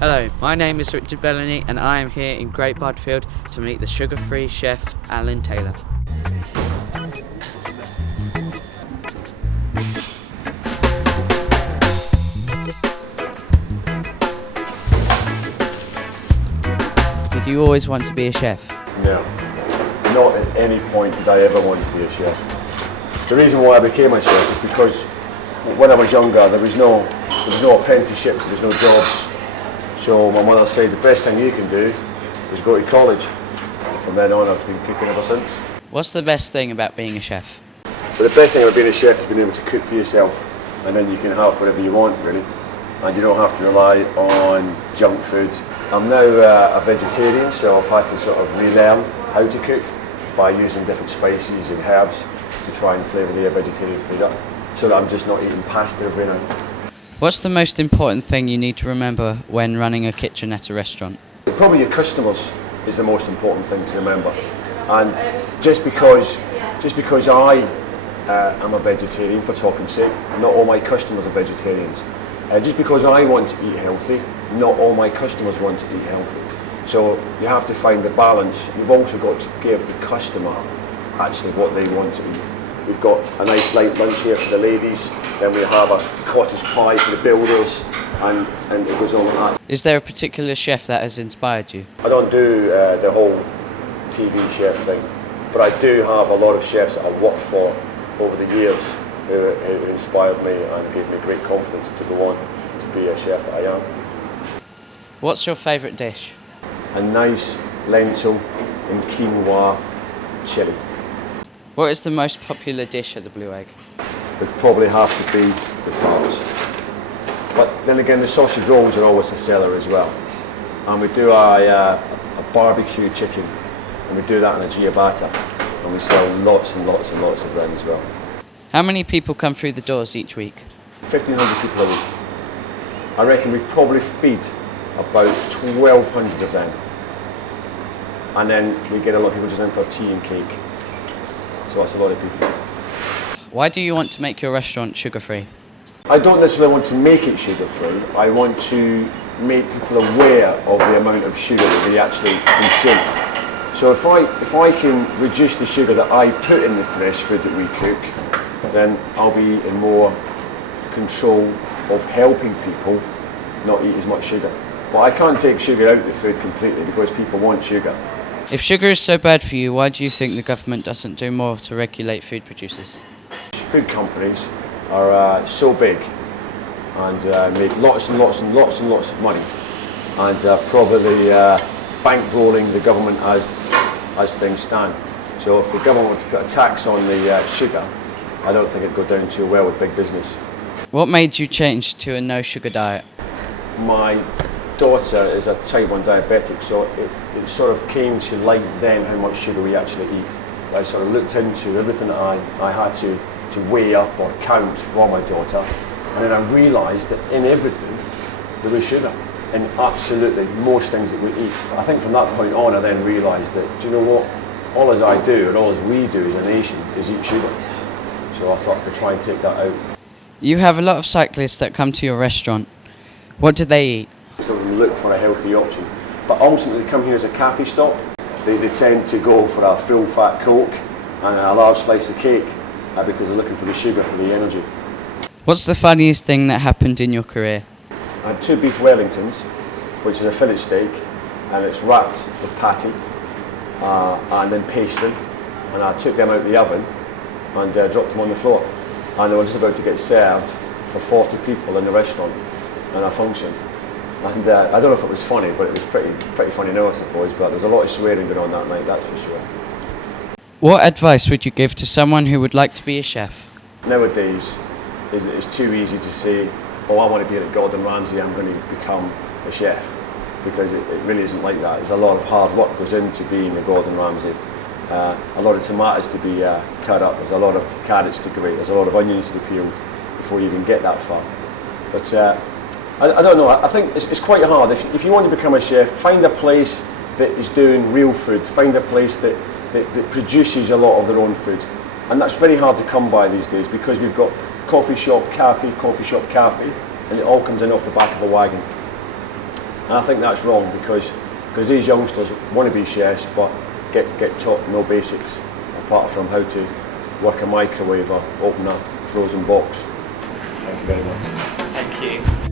Hello, my name is Richard Bellany and I am here in Great Bardfield to meet the sugar-free chef Alan Taylor. Did you always want to be a chef? No, not at any point did I ever want to be a chef. The reason why I became a chef is because when I was younger there was no apprenticeships, there was no jobs. So my mother said the best thing you can do is go to college. And from then on I've been cooking ever since. What's the best thing about being a chef? But the best thing about being a chef is being able to cook for yourself, and then you can have whatever you want really. And you don't have to rely on junk food. I'm now a vegetarian, so I've had to sort of relearn how to cook by using different spices and herbs to try and flavour the vegetarian food up, so that I'm just not eating pasta every night. What's the most important thing you need to remember when running a kitchen at a restaurant? Probably your customers is the most important thing to remember. And just because I am a vegetarian, for talking's sake, not all my customers are vegetarians. Just because I want to eat healthy, not all my customers want to eat healthy. So you have to find the balance. You've also got to give the customer actually what they want to eat. We've got a nice light lunch here for the ladies, then we have a cottage pie for the builders, and it goes on like that. Is there a particular chef that has inspired you? I don't do the whole TV chef thing, but I do have a lot of chefs that I've worked for over the years who inspired me and gave me great confidence to go on to be a chef that I am. What's your favourite dish? A nice lentil and quinoa chilli. What is the most popular dish at the Blue Egg? Would probably have to be the tarts. But then again, the sausage rolls are always a seller as well. And we do a barbecue chicken, and we do that in a ciabatta, and we sell lots and lots and lots of them as well. How many people come through the doors each week? 1,500 people a week. I reckon we probably feed about 1,200 of them. And then we get a lot of people just in for tea and cake. So that's a lot of people. Why do you want to make your restaurant sugar-free? I don't necessarily want to make it sugar-free. I want to make people aware of the amount of sugar that they actually consume. So if I can reduce the sugar that I put in the fresh food that we cook, then I'll be in more control of helping people not eat as much sugar. But I can't take sugar out of the food completely because people want sugar. If sugar is so bad for you, why do you think the government doesn't do more to regulate food producers? Food companies are so big and make lots and lots and lots and lots of money, and probably bankrolling the government as things stand. So if the government were to put a tax on the sugar, I don't think it'd go down too well with big business. What made you change to a no sugar diet? My daughter is a type 1 diabetic, so it sort of came to light then how much sugar we actually eat. I sort of looked into everything that I had to weigh up or count for my daughter, and then I realised that in everything there was sugar, in absolutely most things that we eat. I think from that point on I then realised that, do you know what, all as I do and all as we do as a nation is eat sugar. So I thought I could try and take that out. You have a lot of cyclists that come to your restaurant. What do they eat? Some of them look for a healthy option, but ultimately they come here as a cafe stop. They tend to go for a full fat Coke and a large slice of cake because they're looking for the sugar, for the energy. What's the funniest thing that happened in your career? I had 2 beef Wellingtons, which is a fillet steak, and it's wrapped with patty and then pastry, and I took them out of the oven and dropped them on the floor, and they were just about to get served for 40 people in the restaurant in a function. And I don't know if it was funny, but it was pretty funny now, I suppose. But there was a lot of swearing going on that night, that's for sure. What advice would you give to someone who would like to be a chef? Nowadays, it's too easy to say, oh, I want to be like Gordon Ramsay, I'm going to become a chef. Because it really isn't like that. There's a lot of hard work goes into being a Gordon Ramsay. A lot of tomatoes to be cut up, there's a lot of carrots to grate, there's a lot of onions to be peeled before you even get that far. But I don't know, I think it's quite hard. If you want to become a chef, find a place that is doing real food, find a place that produces a lot of their own food. And that's very hard to come by these days because we've got coffee shop, cafe, and it all comes in off the back of a wagon. And I think that's wrong because these youngsters want to be chefs but get taught no basics apart from how to work a microwave or open a frozen box. Thank you very much. Thank you.